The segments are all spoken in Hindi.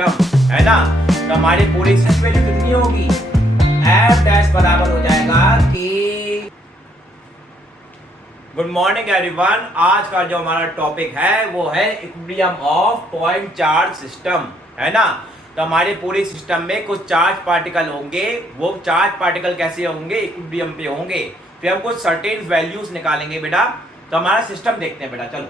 सिस्टम है ना, तो हमारी पूरी सिस्टम वैल्यू कितनी होगी, एफ डैश बराबर हो जाएगा कि गुड मॉर्निंग एवरीवन। आज का जो हमारा टॉपिक है वो है equilibrium of point charge system है ना। तो हमारी पूरी सिस्टम में कुछ चार्ज पार्टिकल होंगे, वो चार्ज पार्टिकल कैसे होंगे, इक्विलिब्रियम पे होंगे। फिर हम कुछ सर्टेन वैल्यूज निकालेंगे बेटा। तो हमारा सिस्टम देखते हैं बेटा, चलो।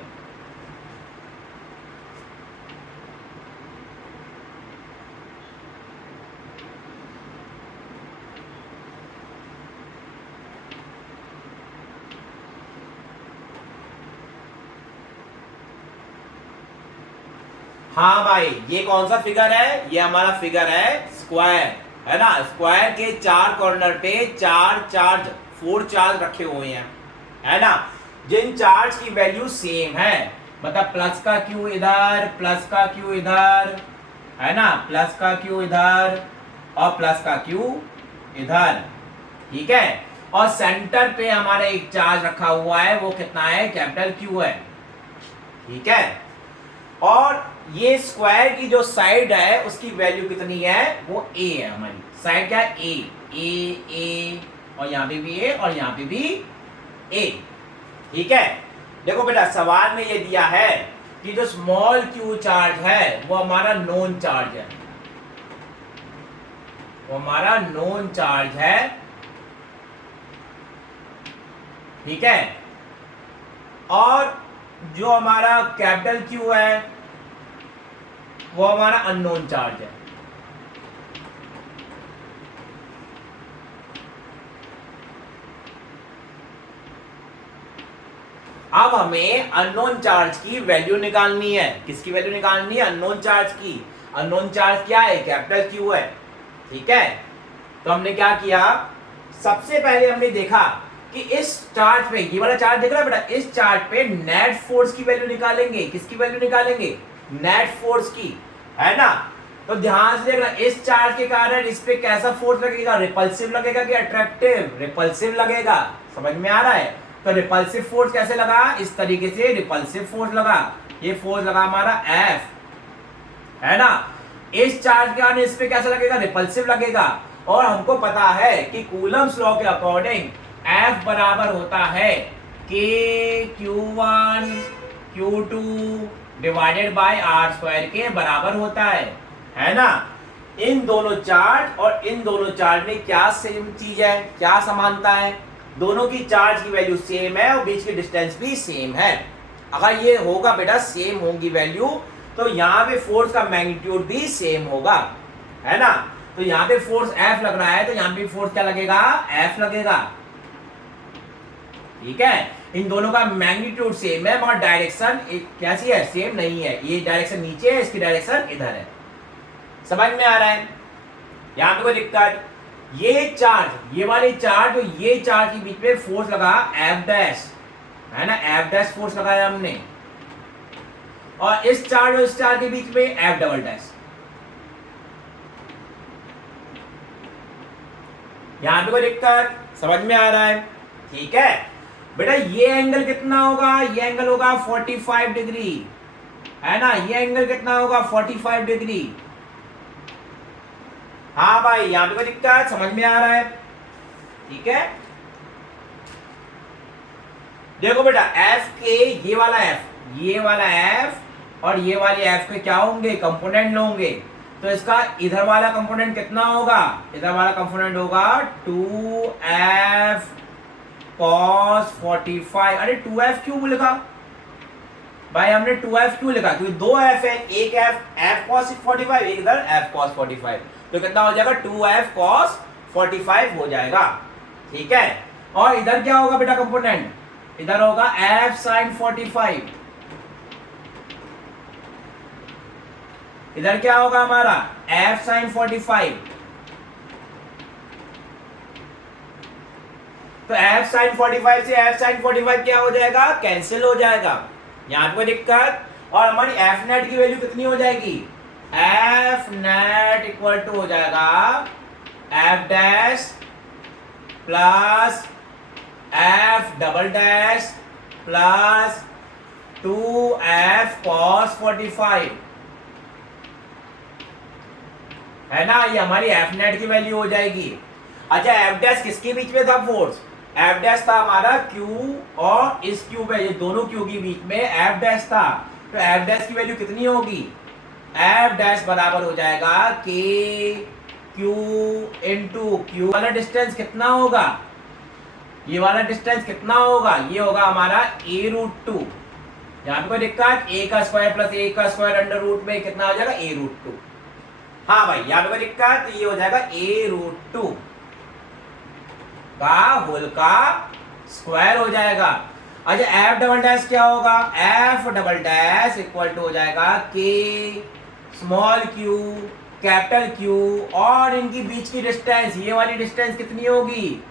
हाँ भाई, ये कौन सा फिगर है, ये हमारा फिगर है स्क्वायर है ना। स्क्वायर के चार कॉर्नर पे फोर चार्ज रखे हुए हैं है ना, जिन चार्ज की वैल्यू सेम है। मतलब प्लस का क्यू इधर, प्लस का क्यू इधर है ना, प्लस का क्यू इधर और प्लस का क्यू इधर, ठीक है। और सेंटर पे हमारा एक चार्ज रखा हुआ है, वो कितना है, कैपिटल क्यू है, ठीक है। और ये स्क्वायर की जो साइड है उसकी वैल्यू कितनी है, वो ए है। हमारी साइड क्या है, ए और यहाँ पे भी ए और यहाँ पे भी ए, ठीक है। देखो बेटा, सवाल में ये दिया है कि जो स्मॉल क्यू चार्ज है वो हमारा नोन चार्ज है, वो हमारा नोन चार्ज है, ठीक है। और जो हमारा कैपिटल क्यू है वो हमारा अननोन चार्ज है। अब हमें अननोन चार्ज की वैल्यू निकालनी है। किसकी वैल्यू निकालनी है, अननोन चार्ज की। अननोन चार्ज क्या है, कैपिटल क्यू है, ठीक है। तो हमने क्या किया, सबसे पहले हमने देखा कि इस चार्ज पे, ये वाला चार्ज देख रहा है बेटा, इस चार्ज पे नेट फोर्स की वैल्यू निकालेंगे। किसकी वैल्यू निकालेंगे, नेट फोर्स की, है ना। तो ध्यान से देखना, इस चार्ज के कारण इस पे कैसा फोर्स लगेगा, रिपल्सिव लगेगा कि अट्रैक्टिव, रिपल्सिव लगेगा। समझ में आ रहा है। तो रिपल्सिव फोर्स कैसे लगा, इस तरीके से रिपल्सिव फोर्स लगा। ये फोर्स लगा हमारा एफ, है ना। इस चार्ज के कारण इस पे कैसा लगेगा, रिपल्सिव लगेगा। और हमको पता है कि कूलम्स लॉ के अकॉर्डिंग F बराबर होता है के Q1 Q2 divided by are square के बराबर होता है ना। इन दोनों चार्ज और इन दोनों चार्ज में क्या सेम चीज है, क्या समानता है, दोनों की चार्ज की वैल्यू सेम है और बीच की डिस्टेंस भी सेम है। अगर ये होगा बेटा, सेम होगी वैल्यू, तो यहाँ पे फोर्स का मैग्नीट्यूड भी सेम होगा, है ना। तो यहाँ पे फोर्स F लग रहा है, तो यहाँ पे फोर्स क्या लगेगा, F लगेगा, ठीक है। इन दोनों का मैग्नीट्यूड सेम है मगर डायरेक्शन कैसी है, सेम नहीं है। ये डायरेक्शन नीचे है, इसकी डायरेक्शन इधर है। समझ में आ रहा है, यहां पे कोई दिक्कत। ये चार्ज, ये वाले चार्ज और ये चार्ज के बीच में फोर्स लगा F डैश, है ना, F डैश फोर्स लगाया हमने। और इस चार्ज और इस चार्ज के बीच में F डबल डैश। यहां पे कोई दिक्कत, समझ में आ रहा है, ठीक है बेटा। ये एंगल कितना होगा, ये एंगल होगा 45 डिग्री, है ना। ये एंगल कितना होगा, 45 डिग्री। हाँ भाई, यहां पे कोई दिक्कत, समझ में आ रहा है, ठीक है। देखो बेटा, F के ये वाला F और ये वाले F के क्या होंगे, कंपोनेंट होंगे। तो इसका इधर वाला कंपोनेंट कितना होगा, इधर वाला कंपोनेंट होगा 2F cos 45। अरे 2F क्यों लिखा भाई, हमने 2F क्यों लिखा, क्योंकि दो F है, एक F cos 45, एक इधर F cos 45। तो कितना हो जाएगा, 2F cos 45 हो जाएगा, ठीक है। और इधर क्या होगा बेटा कंपोनेंट, इधर होगा F sin 45। इधर क्या होगा हमारा, F sin 45। तो F sin 45 से F sin 45 क्या हो जाएगा, कैंसिल हो जाएगा, यहां पे कोई दिक्कत। और हमारी F नेट की वैल्यू कितनी हो जाएगी, F नेट इक्वल टू हो जाएगा F dash plus F double dash plus 2F cos 45। है ना, ये हमारी एफ नेट की वैल्यू हो जाएगी। अच्छा एफ डैश किसके बीच में था फोर्स, एफ डैश था हमारा क्यू और इस क्यू पे, ये दोनों क्यू के बीच में एफ डैश था, तो एफ डैश की वैल्यू कितनी होगी, एफ डैश बराबर हो जाएगा के क्यू इंटू क्यू वाला डिस्टेंस कितना होगा, ये वाला डिस्टेंस कितना होगा, ये होगा हमारा ए रूट टू, यहाँ पे कोई दिक्कत, ए का स्क्वायर प्लस ए का स्क्वायर अंडर रूट में कितना हो जाएगा ए रूट टू। हाँ भाई यहाँ पे कोई दिक्कत, तो ये हो जाएगा ए रूट टू का होल का स्क्वायर हो जाएगा। अच्छा एफ डबल डैश क्या होगा, F double dash equal to हो जाएगा के स्मॉल क्यू कैपिटल क्यू और इनकी बीच की डिस्टेंस, ये वाली डिस्टेंस कितनी होगी,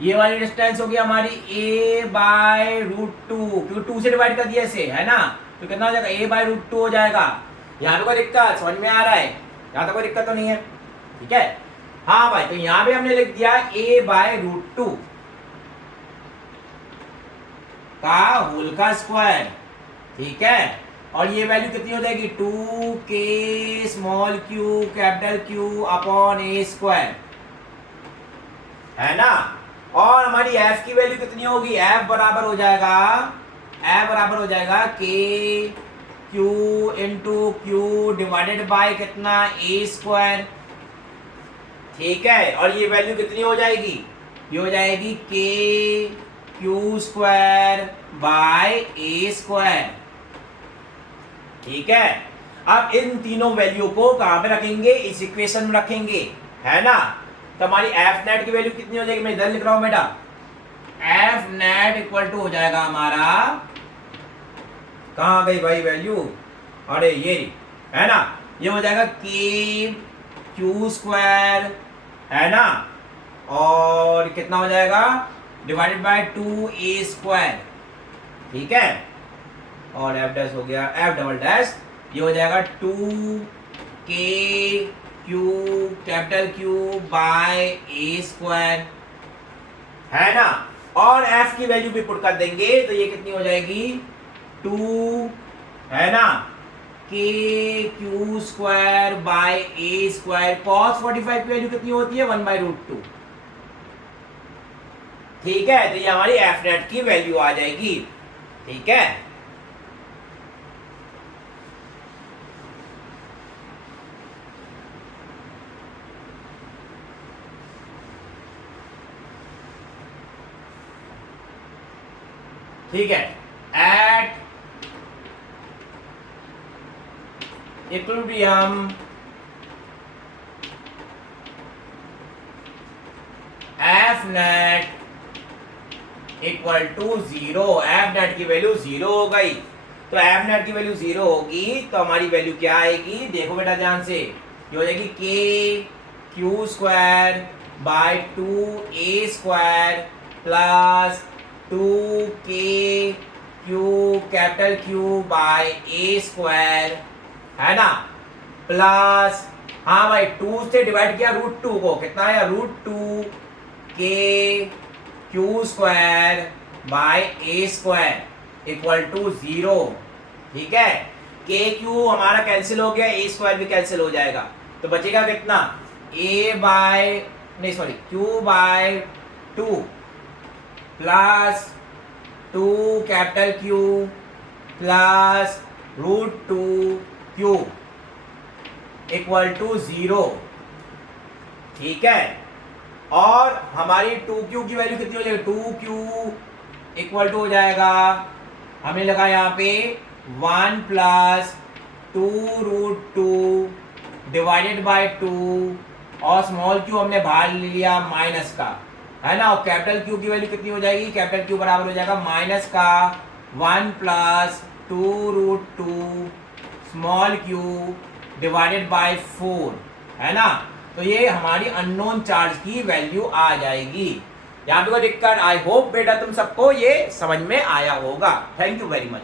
ये वाली डिस्टेंस होगी हमारी a बाय रूट टू, क्योंकि 2 से डिवाइड कर दिया इसे, है ना, तो कितना हो जाएगा a बाय रूट टू हो जाएगा। यहाँ पे कोई दिक्कत समझ में आ रहा है, यहाँ तक कोई दिक्कत तो नहीं है, ठीक है। हाँ भाई तो यहाँ पे हमने लिख दिया a बाय रूट टू का होल का स्क्वायर, ठीक है, और ये वैल्यू कितनी हो जाएगी 2k small Q capital Q upon A square, है ना। और हमारी f की वैल्यू कितनी होगी, f बराबर हो जाएगा, f बराबर हो जाएगा k Q into Q divided bye कितना a स्क्वायर, ठीक है, और ये वैल्यू कितनी हो जाएगी, ये हो जाएगी k Q square bye a square, ठीक है। अब इन तीनों वैल्यू को कहां पे रखेंगे, इस इक्वेशन में रखेंगे, है ना। तो हमारी एफ नेट की वैल्यू कितनी हो जाएगी, मैं इधर लिख रहा हूं बेटा, एफ नेट इक्वल टू हो जाएगा हमारा, कहां गई भाई वैल्यू, अरे ये है ना, ये हो जाएगा के क्यू स्क्वायर, है ना, और कितना हो जाएगा डिवाइडेड बाय 2a स्क्वायर, ठीक है, और एफ डैश हो गया, एफ डबल डैश ये हो जाएगा 2k Q capital Q by A square, है ना, और f की वैल्यू भी पुट कर देंगे तो ये कितनी हो जाएगी 2, है ना, k Q square by A square, cos 45 की वैल्यू कितनी होती है 1 बाय रूट टू, ठीक है, तो ये हमारी एफ नेट की वैल्यू आ जाएगी, ठीक है। ठीक है, at equilibrium F net equal to 0, F net की वैल्यू 0 हो गई, तो एफ नेट की वैल्यू 0 होगी तो हमारी वैल्यू क्या आएगी, देखो बेटा ध्यान से, ये हो जाएगी के Q square by 2a square plus 2k Q capital Q by A square, है ना, प्लस हाँ भाई 2 से डिवाइड किया रूट टू को, कितना आया root 2k Q square by A square equal to 0, ठीक है। k क्यू हमारा कैंसिल हो गया, ए स्क्वायर भी कैंसिल हो जाएगा, तो बचेगा कितना Q by 2 plus 2 capital Q plus root 2 Q equal to 0, ठीक है। और हमारी 2q की वैल्यू कितनी हो जाएगी, 2q इक्वल टू हो जाएगा, हमें लगा यहाँ पे 1 प्लस 2 रूट 2 डिवाइडेड बाय 2 और स्मॉल क्यू हमने बाहर लिया माइनस का, है ना, और कैपिटल क्यू की वैल्यू कितनी हो जाएगी, कैपिटल क्यू बराबर हो जाएगा माइनस का 1 plus 2 root 2 small Q divided by 4, है ना। तो ये हमारी अननोन चार्ज की वैल्यू आ जाएगी। यहाँ पे कोई दिक्कत, आई होप बेटा तुम सबको ये समझ में आया होगा। Thank you very much.